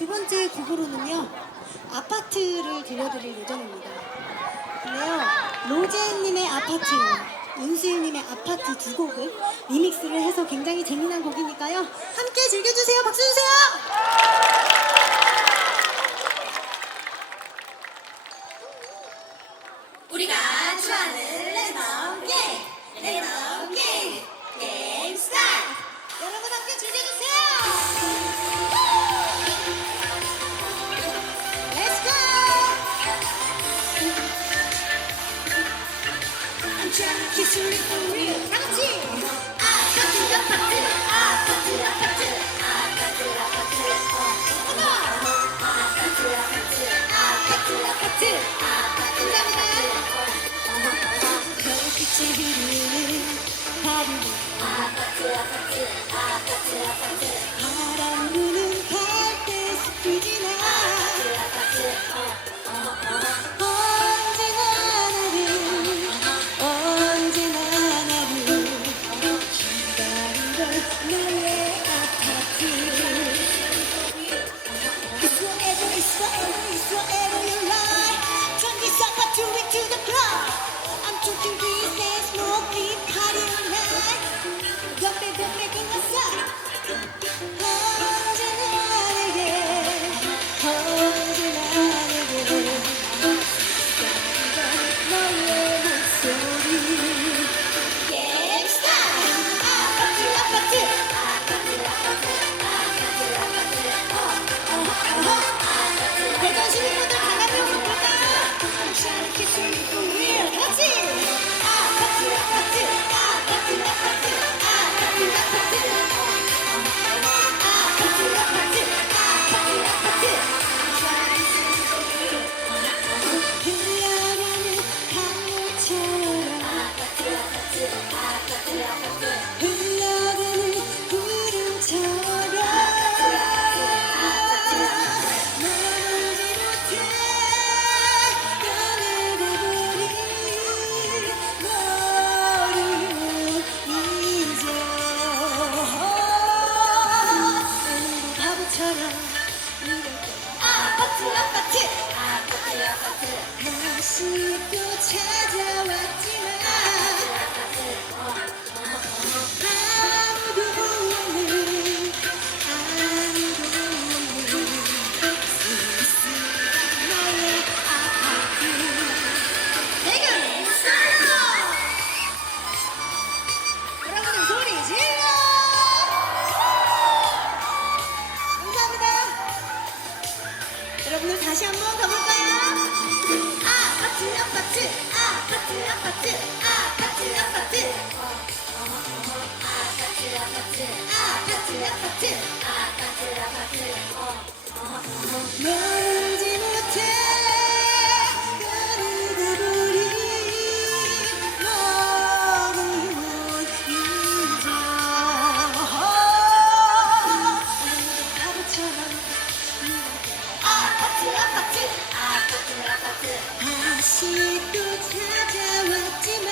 두 번째 곡으로는요, 아파트를 들려드릴 예정입니다. 근데요, 로제님의 아파트, 윤수일님의 아파트 두 곡을 리믹스를 해서 굉장히 재미난 곡이니까요. 함께 즐겨주세요. 박수 주세요! 우리가 좋아하는 랜덤 게임, 랜덤 게임, 게임 스타일. 여러분 함께 즐겨주세요! Let's go! I'm trying to kiss you for real. 다 같이! 아파트, 아파트, 아파트, 아파트, 아파트, 하나! 아파트, 아파트, 아파트, 감사합니다. 별빛이 흐르는 하루. 아파트, 아파트, 아파트, 아파트. 바람 부는 갈대숲이 지나 언제나 나를 기다리던 너의 아파트. It's forever, it's forever, it's forever your life. Turn this 아파트 into the club. I'm talking business, smoking, party night. 건배 건배 끝났어. 언제나 내게 너의 목소리. 게임 스타일. 아파트 아파트 대전 시민분들 강하게 불러볼까요? I'm trying to kiss you for real. 같이 아파트 아파트 아파트 아파트 아파트 아파트 아파트 아파트 흘러가는 강물처럼 흘러가는 구름처럼 머물지 못해 변해가버린 너를 잊어. 오늘도 바보처럼 아파트 다시 또 찾아왔지만 아무도 없는 쓸쓸한 너의 아파트. 내가 살아. 여러분은 소리 질러. 감사합니다. 여러분들 다시 한번 가볼까요? 아파트 아파트 아파트 아파트 아파트 아파트 머물지 못해 가려가버린 너를 못 잊어. 오늘도 바보처럼 다시 또 찾아왔지만